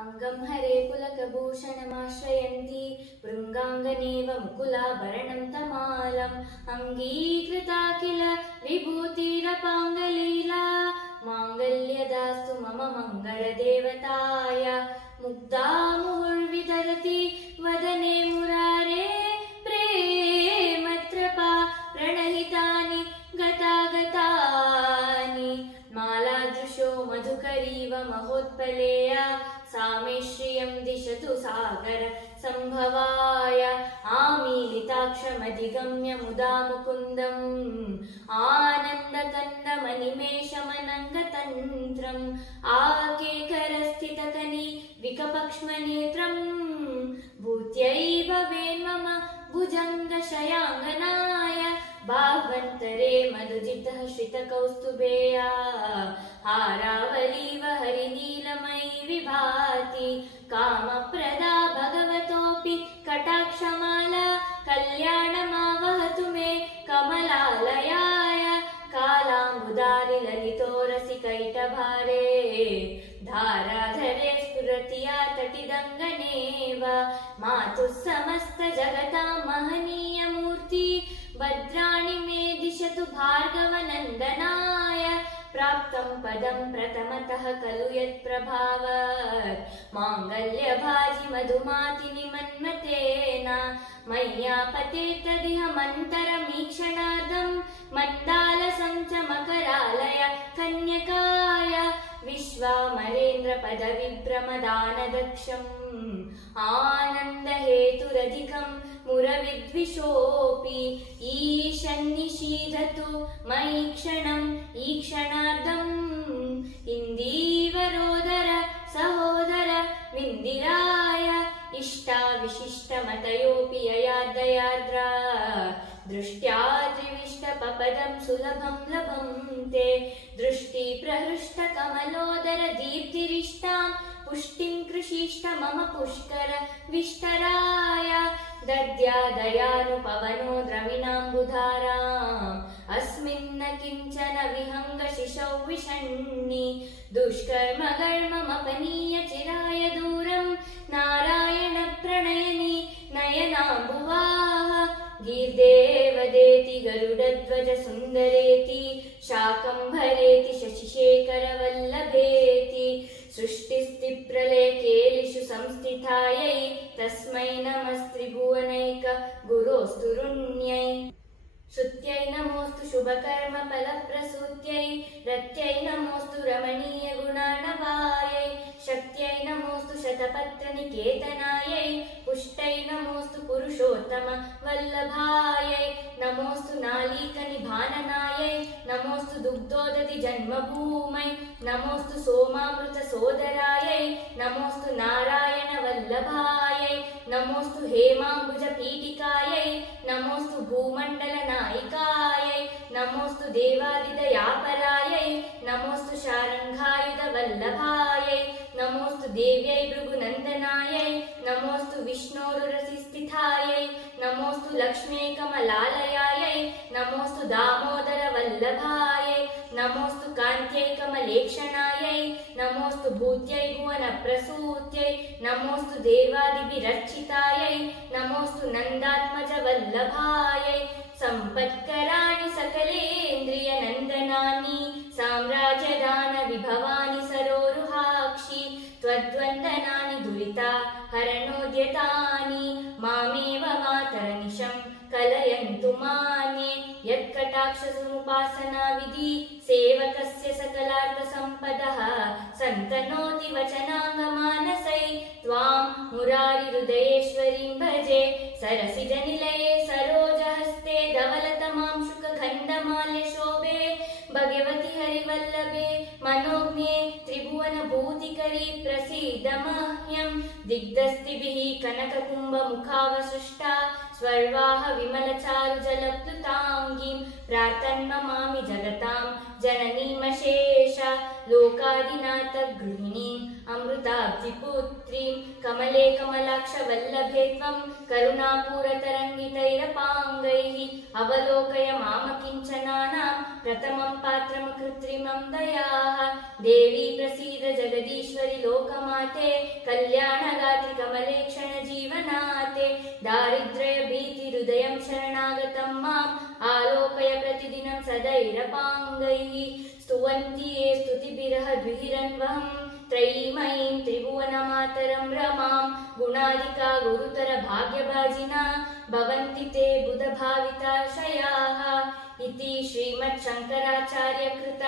अंगं हरे पुलकभूषणमाश्रयन्ती भृङ्गाङ्गनेव मुकुलाभरणं तमालम् अङ्गीकृता किल विभूतिरपाङ्गलीला माङ्गल्यदास्तु मम मङ्गलदेवताय मुग्धा मुहुर्विदधति वदने मुरारे प्रेमत्रपा प्रणहितानि गतागतानि मालादृशो मधुकरीव महोत्पलेया सा मे श्रियं दिशतु सागर संभवाय आमीलिताक्षमधिगम्य मुदा मुकुन्दम् आनन्दकन्दमनिमेषमनङ्गतन्त्रम् आकेकरस्थितकनि विकपक्ष्मनेत्रम् भूत्यैव वेन्मम भुजङ्गशयाङ्गनाय बाह्वन्तरे मधुजितः श्रितकौस्तुभेया हारावलीव हरिनीलमयी विभाति कामप्रदा भगवतोऽपि कटाक्षमाला कल्याणमावहतु मे कमलालयाय कालाम्बुदारि ललितोरसिकैटभारे धाराधरे स्फुरति या तटिदङ्गनेव मातुः समस्त जगतां महनीयमूर्ति भद्राणि मे दिशतु भार्गवनन्दनाय प्राप्तं पदं प्रथमतः खलु यत्प्रभावात् माङ्गल्यभाजि मधुमातिनि मन्मथेन मय्यापते तदिहमन्तरमीक्षणार्धं मन्दालसं च मकरालय कन्यकाय विश्वामरेन्द्रपदविभ्रमदानदक्षम् आनन्दहेतुरधिकं मुरविद्विषोऽपि ईशन्निषीधतु मयि क्षणम् ईक्षणार्धम् इन्दीवरोदर सहोदर विन्दिराय इष्टाविशिष्टमतयोऽपि ययार्दयार्द्रा दृष्ट्या त्रिविष्टपपदं सुलभं लभं ते दृष्टि प्रहृष्ट कमलोदर दीप्तिरिष्टां पुष्टिं कृषिष्ट मम पुष्कर विष्टराय दद्या दयानुपवनो द्रविणाम्बुधाराम् अस्मिन्न किञ्चन विहङ्ग शिशौ विषण्णि दुष्कर्मकर्ममपनीय चिराय दूरं नारायण प्रणयनि नयनाम्बुवाः गीर्देवदेति गरुडध्वज सुन्दरेति शाकम्भरेति शशिशेखरवल्लभेति सृष्टिस्थिप्रलयकेलिषु संस्थितायै तस्मै नमस्त्रिभुवनैक गुरोस्तुरुण्यै श्रुत्यै नमोऽस्तु शुभकर्मफलप्रसूत्यै रत्यै नमोऽस्तु रमणीयगुणार्णवायै शक्त्यै नमोऽस्तु शतपत्रनिकेतनायै पुष्टै नमोऽस्तु पुरुषोत्तम वल्लभायै नमोऽस्तु नालीकनिभाननायै नमोऽस्तु दुग्धोदधि जन्मभूमै नमोऽस्तु सोमामृतसोदरायै नमोऽस्तु नारायण वल्लभायै नमोऽस्तु हेमाम्बुजपीठिकायै नमोऽस्तु भूमण्डलनायिकायै नमोऽस्तु देवादिदयापरायै नमोऽस्तु शारङ्गायुधवल्लभायै नमोऽस्तु देव्यै भृगुनन्दनायै नमोऽस्तु विष्णोरुरसिस्थितायै नमोऽस्तु लक्ष्म्यै कमलालयायै नमोऽस्तु दामोदरवल्लभायै नमोऽस्तु कान्त्यै कमलेक्षणायै नमोऽस्तु भूत्यै भुवनप्रसूत्यै नमोऽस्तु देवादिभिरर्चितायै नमोऽस्तु नन्दात्मजवल्लभायै सम्पत्कराणि सकलेन्द्रियनन्दनानि साम्राज्यदानविभवानि सरोरुहाक्षि त्वद्वन्दनानि दुरिता हरणोद्यतानि मामेव मातरनिशं कलयन्तु मान्ये यत्कटाक्षसमुपासनाविधि सेवकस्य सकलार्थसम्पदः सन्तनोति वचनाङ्गमानसै त्वां मुरारिहृदयेश्वरीं भजे सरसिजनिलये सरोजहस्ते धवलतमां शुकखण्डमाल्यशोभे भगवति हरिवल्लभे मनोज्ञे त्रिभुवनभूतिकरी प्रसीद मह्यं दिग्धस्तिभिः कनककुम्भमुखावसृष्टा स्वर्वाह विमलचारुजलप्लुताङ्गीं प्रार्थन्नमामि जगतां जननीमशेष लोकादिनाथ गृहिणीम् अमृताब्धिपुत्रीं कमले कमलाक्षवल्लभे त्वं करुणापूरतरङ्गितैरपाङ्गैः अवलोकय माम किञ्चनानां प्रथमं पात्रं कृत्रिमं दयाः देवी प्रसीद जगदीश्वरि लोकमाते कल्याणगात्रि कमले क्षणजीवनाते दारिद्र्य भीतिहृदयं शरणागतं माम् आलोकय प्रतिदिनं सदैरपाङ्गैः स्तुवन्ति ये स्तुतिभिर्द्विहिरन्वहं त्रयीमयीं त्रिभुवनमातरं रमां गुणाधिका गुरुतर भाग्यभाजिना भवन्ति ते बुधभाविताशयाः इति श्रीमच्छङ्कराचार्यकृत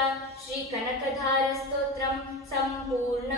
श्रीकनकधारस्तोत्रं सम्पूर्णम्।